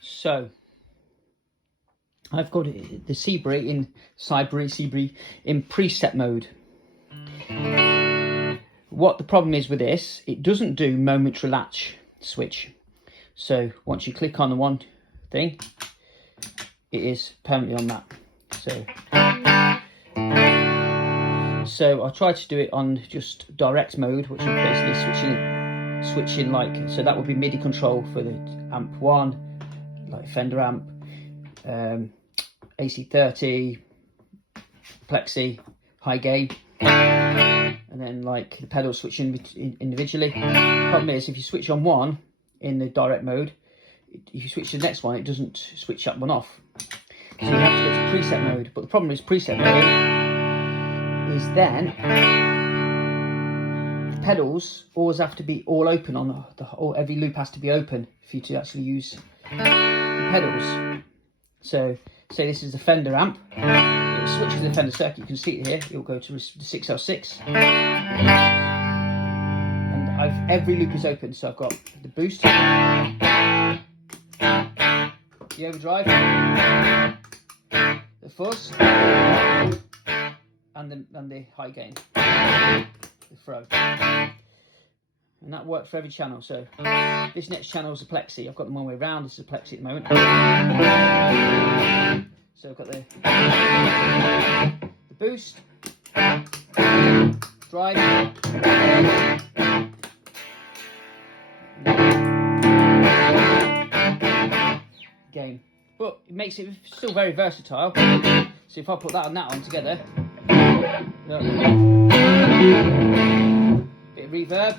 So I've got the Seabury in preset mode. What the problem is with this, it doesn't do momentary latch switch. So once you click on the one thing, it is permanently on that. So I tried to do it on just direct mode, which is basically switching like, so that would be MIDI control for the Amped2, like Fender amp, AC30, plexi, high gain, and then like the pedals switching individually. Problem is, if you switch on one in the direct mode, if you switch to the next one, it doesn't switch that one off. So you have to go to preset mode. But the problem is preset mode is then the pedals always have to be all open on every loop has to be open for you to actually use the pedals. So say this is the Fender amp, it will switch to the Fender circuit. You can see it here. It will go to the 6L6, and every loop is open. So I've got the boost, the overdrive, the fuzz, and the high gain, the throw, and that works for every channel. So this next channel is a plexi. I've got them one way around. This is a plexi at the moment. So I've got the boost, drive, gain. But it makes it still very versatile. So if I put that and that on together, look, bit of reverb.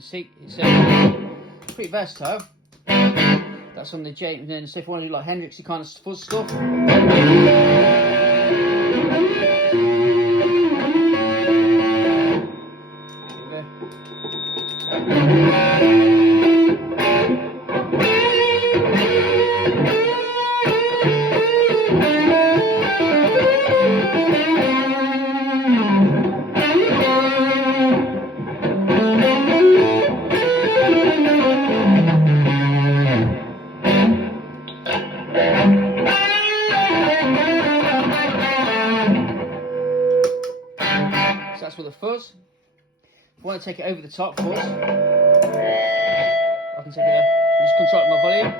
See, it's pretty versatile. That's on the J. And then, so if you want to do like Hendrixy kind of fuzz stuff, with a fuzz. If I want to take it over the top fuzz, I can take it, just control my volume.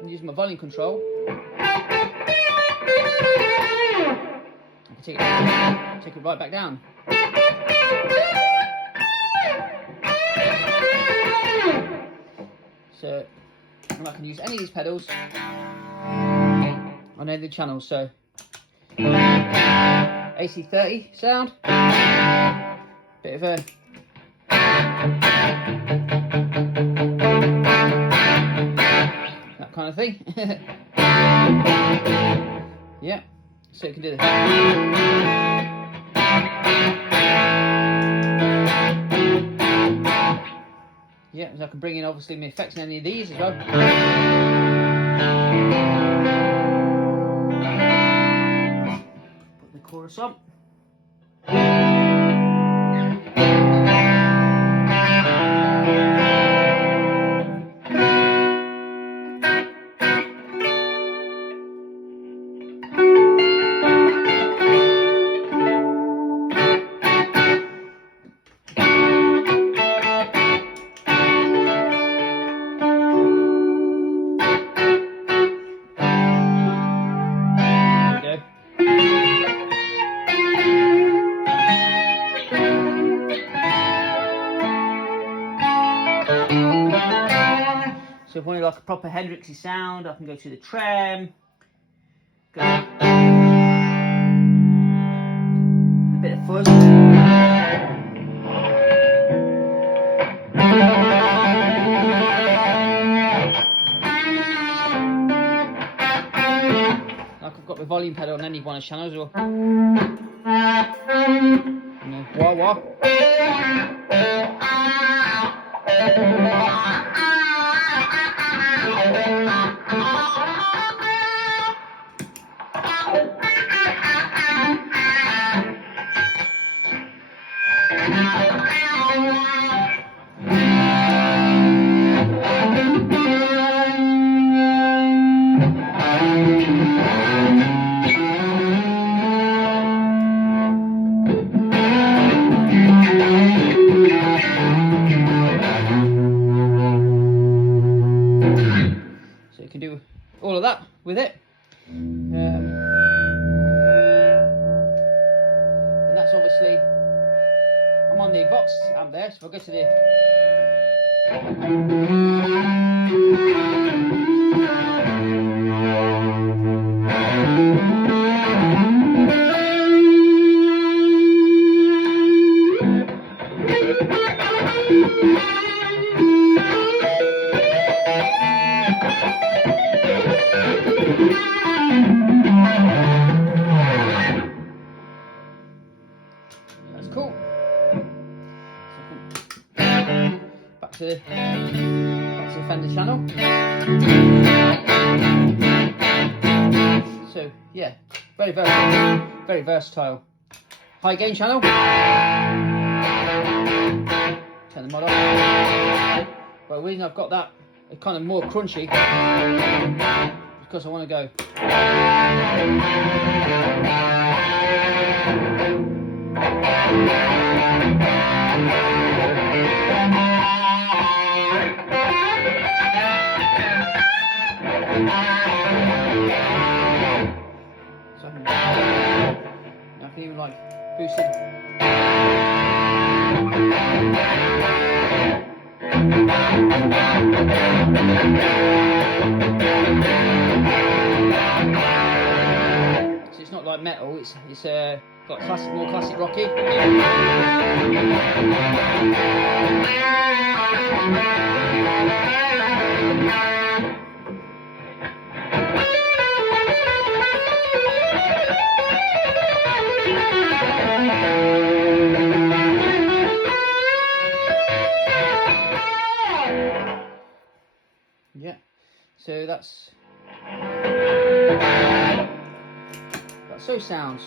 And use my volume control. Take it right back down. So, and I can use any of these pedals on any of the channels. So, AC30 sound, bit of a that kind of thing. Yeah. So you can do this. Yeah, so I can bring in obviously my effects in any of these as well. Put the chorus on. like proper Hendrixy sound, I can go to the trem, go a bit of fuzz. Like I've got the volume pedal on any one of the channels, or wah wah. So you can do all of that with it. And that's obviously, I'm on the Vox amp there, so if I go to the that's cool. Back to the Fender channel. So yeah, very versatile. High gain channel. Turn the mod off. But the reason I've got that kind of more crunchy because I want to go. So I can even like boost it. So it's not like metal, it's got classic, more classic rocky. Yeah, so that's those sounds.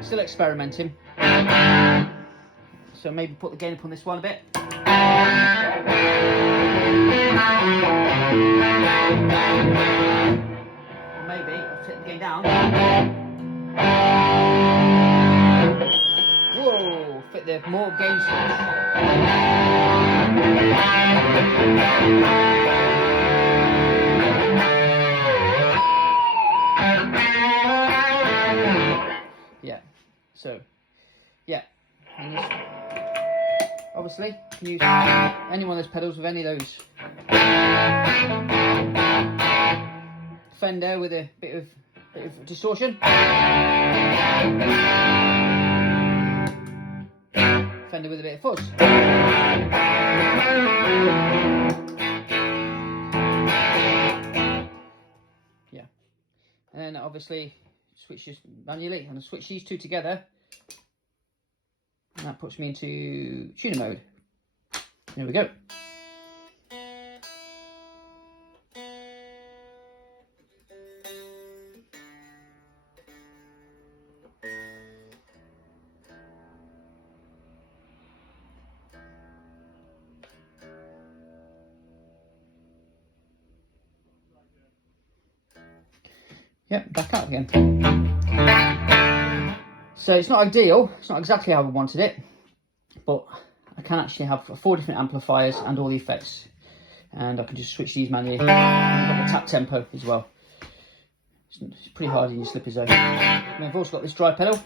Still experimenting, so maybe put the gain up on this one a bit. Or maybe I'll take the gain down. Whoa, fit the more gain switch. Yeah, so yeah, and this, obviously you can use any one of those pedals with any of those. Fender with a bit of distortion. Fender with a bit of fuzz. Yeah, and then obviously switch this manually, and I switch these two together, and that puts me into tuner mode. There we go. Yep, back out again. So it's not ideal, it's not exactly how I wanted it, but I can actually have 4 different amplifiers and all the effects, and I can just switch these manually. And I've got the tap tempo as well. It's pretty hard in your slipper zone. And I've also got this dry pedal.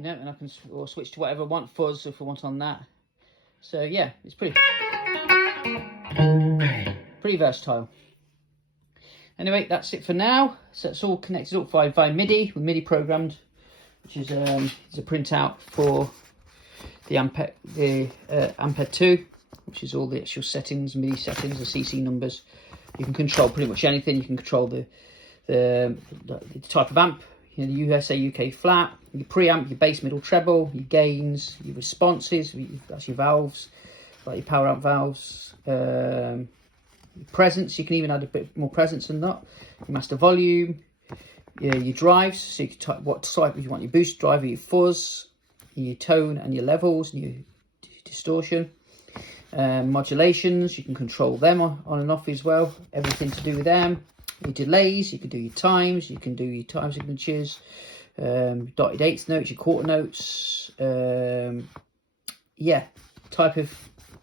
you know, and I can or switch to whatever I want, fuzz if I want on that. So yeah, it's pretty versatile. Anyway, that's it for now. So it's all connected up via MIDI, with MIDI programmed, which is a printout for the Amped2, which is all the actual settings, MIDI settings, the CC numbers. You can control pretty much anything. You can control the type of amp, you know, the USA, UK flat, your preamp, your bass, middle, treble, your gains, your responses, that's your valves, like your power amp valves, presence. You can even add a bit more presence than that. Your master volume, your drives, so you can type what type you want, your boost driver, your fuzz, your tone and your levels, and your distortion. Modulations, you can control them on and off as well, everything to do with them. Your delays, you can do your times, you can do your time signatures, dotted eighth notes, your quarter notes, yeah, type of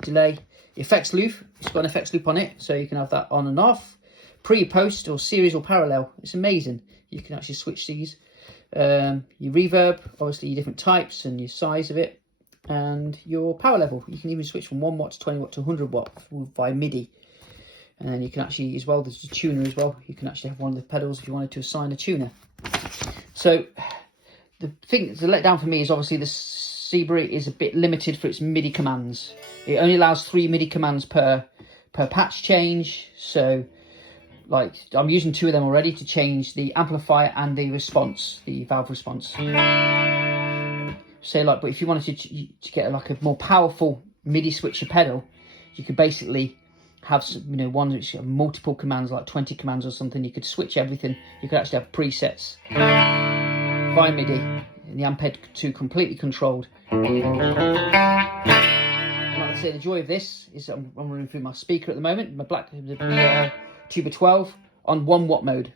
delay. Effects loop, it's got an effects loop on it, so you can have that on and off. Pre, post, or series or parallel, it's amazing. You can actually switch these. Your reverb, obviously your different types and your size of it. And your power level, you can even switch from 1 watt to 20 watt to 100 watt via MIDI. And then you can actually, as well, there's a tuner as well. You can actually have one of the pedals if you wanted to assign a tuner. So the thing that's a letdown for me is obviously the Zebra is a bit limited for its MIDI commands. It only allows 3 MIDI commands per patch change. So like I'm using 2 of them already to change the amplifier and the response, the valve response. Say like, but if you wanted to get like a more powerful MIDI switcher pedal, you could basically have some, you know, one which have multiple commands, like 20 commands or something. You could switch everything. You could actually have presets via MIDI, and the Amped2 completely controlled. And like I say, the joy of this is I'm running through my speaker at the moment, my Pt4 on 1 watt mode.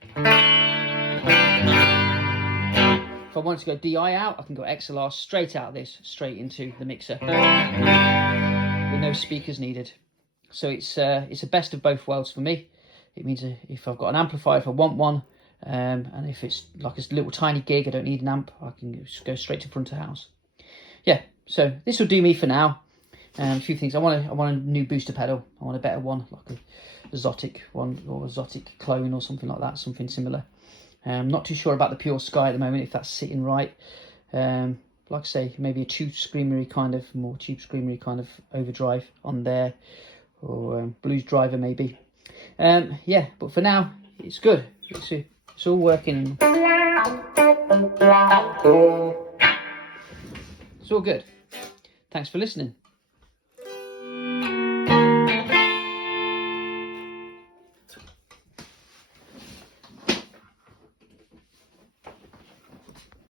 If I wanted to go DI out, I can go XLR straight out of this, straight into the mixer, with no speakers needed. So it's a best of both worlds for me. It means if I've got an amplifier, if I want one, and if it's like a little tiny gig, I don't need an amp, I can just go straight to front of house. Yeah, so this will do me for now. A few things. I want a new booster pedal. I want a better one, like a Zotic one or a Zotic clone or something like that, something similar. I'm not too sure about the Pure Sky at the moment, if that's sitting right. Like I say, maybe a tube screamery kind of, more tube screamery kind of overdrive on there, or blues driver maybe. Yeah, but for now, it's good. It's all working. It's all good. Thanks for listening.